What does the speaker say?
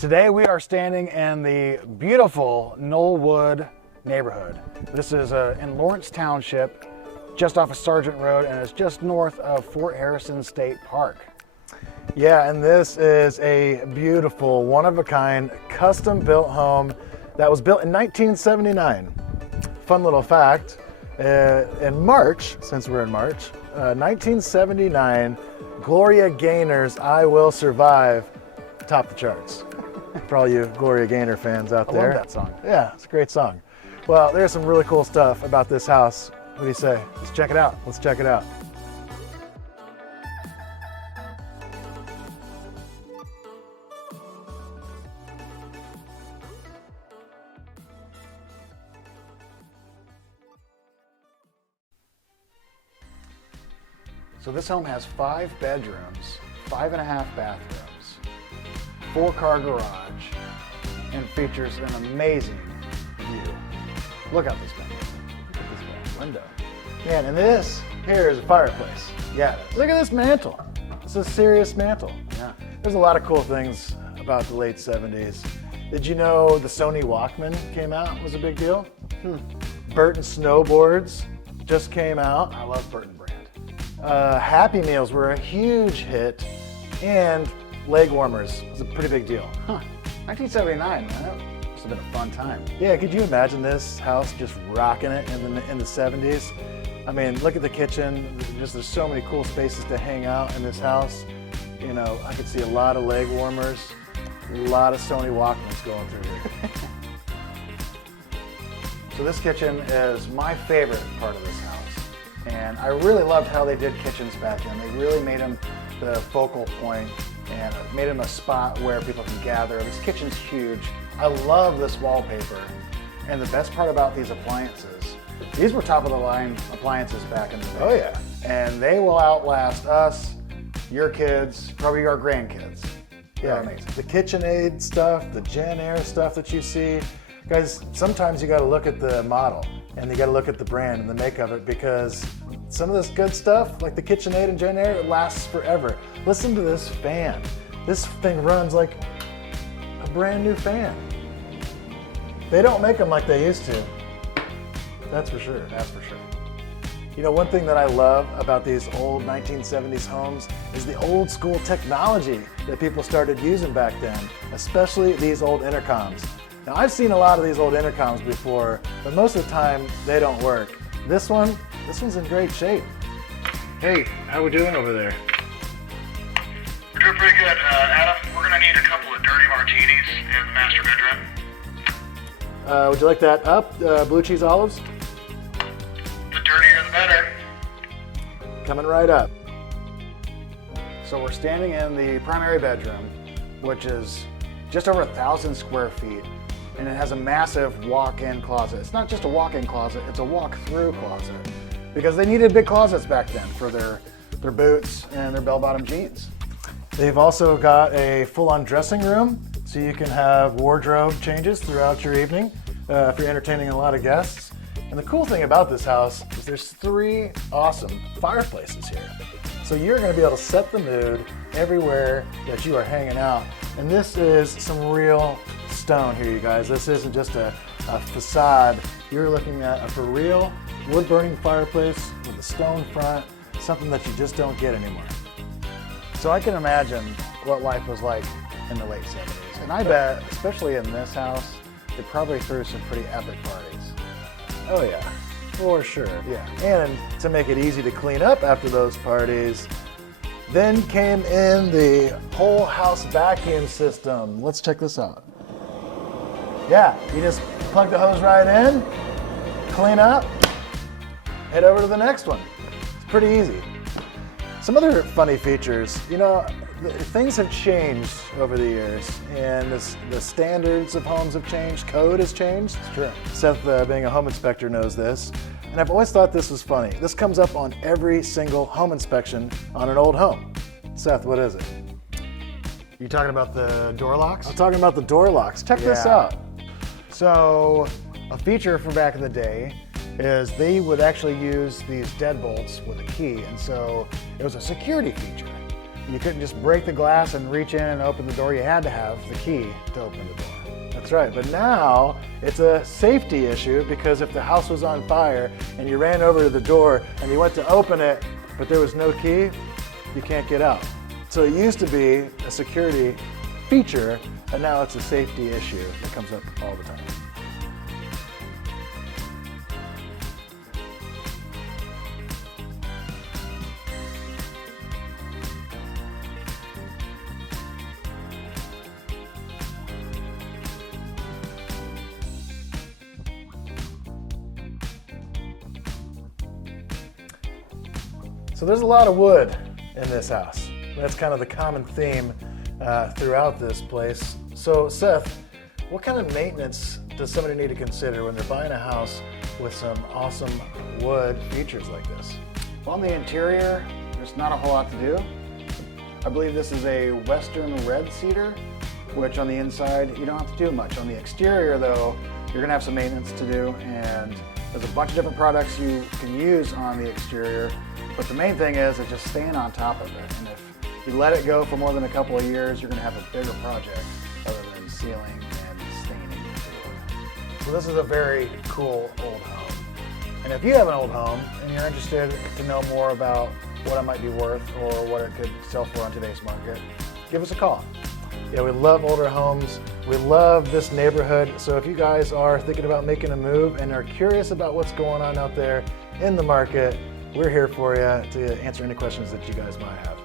Today we are standing in the beautiful Knollwood neighborhood. This is in Lawrence Township, just off of Sargent Road, and it's just north of Fort Harrison State Park. Yeah, and this is a beautiful, one-of-a-kind, custom-built home that was built in 1979. Fun little fact, in March, since we're in March, 1979, Gloria Gaynor's I Will Survive topped the charts. For all you Gloria Gaynor fans out there. I love that song. Yeah, it's a great song. Well, there's some really cool stuff about this house. What do you say? Let's check it out. Let's check it out. So this home has 5 bedrooms, 5.5 bathrooms, 4-car garage, and features an amazing view. Look out this window. Look at this window. Man, and this here is a fireplace. Yeah. Look at this mantle. It's a serious mantle. Yeah. There's a lot of cool things about the late 70s. Did you know the Sony Walkman came out? It was a big deal. Burton snowboards just came out. I love Burton brand. Happy Meals were a huge hit, and leg warmers was a pretty big deal. Huh. 1979, man. That must have been a fun time. Yeah, could you imagine this house just rocking it in the 70s? I mean, look at the kitchen. There's so many cool spaces to hang out in this house. You know, I could see a lot of leg warmers, a lot of Sony Walkmans going through here. So this kitchen is my favorite part of this house. And I really loved how they did kitchens back then. They really made them the focal point and made them a spot where people can gather. This kitchen's huge. I love this wallpaper. And the best part about these appliances, these were top of the line appliances back in the day. Oh yeah. And they will outlast us, your kids, probably our grandkids. They're amazing. The KitchenAid stuff, the Gen Air stuff that you see. Guys, sometimes you gotta look at the model and you gotta look at the brand and the make of it, because some of this good stuff, like the KitchenAid and Gen Air, it lasts forever. Listen to this fan. This thing runs like a brand new fan. They don't make them like they used to. That's for sure. That's for sure. You know, one thing that I love about these old 1970s homes is the old school technology that people started using back then, especially these old intercoms. Now, I've seen a lot of these old intercoms before, but most of the time they don't work. This one's in great shape. Hey, how we doing over there? We're doing pretty good, Adam. We're gonna need a couple of dirty martinis in the master bedroom. Would you like that up? Blue cheese olives? The dirtier the better. Coming right up. So we're standing in the primary bedroom, which is just over 1,000 square feet. And it has a massive walk-in closet. It's not just a walk-in closet, it's a walk-through closet. Because they needed big closets back then for their boots and their bell-bottom jeans. They've also got a full-on dressing room, so you can have wardrobe changes throughout your evening if you're entertaining a lot of guests. And the cool thing about this house is there's 3 awesome fireplaces here. So you're gonna be able to set the mood everywhere that you are hanging out. And this is some real stone here, you guys. This isn't just a facade. You're looking at a for real wood-burning fireplace with a stone front, something that you just don't get anymore. So I can imagine what life was like in the late 70s. And I bet, especially in this house, they probably threw some pretty epic parties. Oh yeah, for sure. Yeah. And to make it easy to clean up after those parties, then came in the whole house vacuum system. Let's check this out. Yeah, you just plug the hose right in, clean up, head over to the next one. It's pretty easy. Some other funny features, you know, things have changed over the years, and the standards of homes have changed, code has changed. It's true. Seth, being a home inspector, knows this. And I've always thought this was funny. This comes up on every single home inspection on an old home. Seth, what is it? You talking about the door locks? I'm talking about the door locks. Check this Yeah. out. So a feature from back in the day is they would actually use these deadbolts with a key, and so it was a security feature. You couldn't just break the glass and reach in and open the door. You had to have the key to open the door. That's right, but now it's a safety issue because if the house was on fire and you ran over to the door and you went to open it, but there was no key, you can't get out. So it used to be a security feature, and now it's a safety issue that comes up all the time. So there's a lot of wood in this house. That's kind of the common theme throughout this place. So Seth, what kind of maintenance does somebody need to consider when they're buying a house with some awesome wood features like this? Well, on the interior, there's not a whole lot to do. I believe this is a Western red cedar, which on the inside, you don't have to do much. On the exterior though, you're gonna have some maintenance to do, and there's a bunch of different products you can use on the exterior. But the main thing is just staying on top of it. And if you let it go for more than a couple of years, you're going to have a bigger project other than sealing and staining the floor. So this is a very cool old home. And if you have an old home and you're interested to know more about what it might be worth or what it could sell for on today's market, give us a call. Yeah, we love older homes. We love this neighborhood. So if you guys are thinking about making a move and are curious about what's going on out there in the market, we're here for you to answer any questions that you guys might have.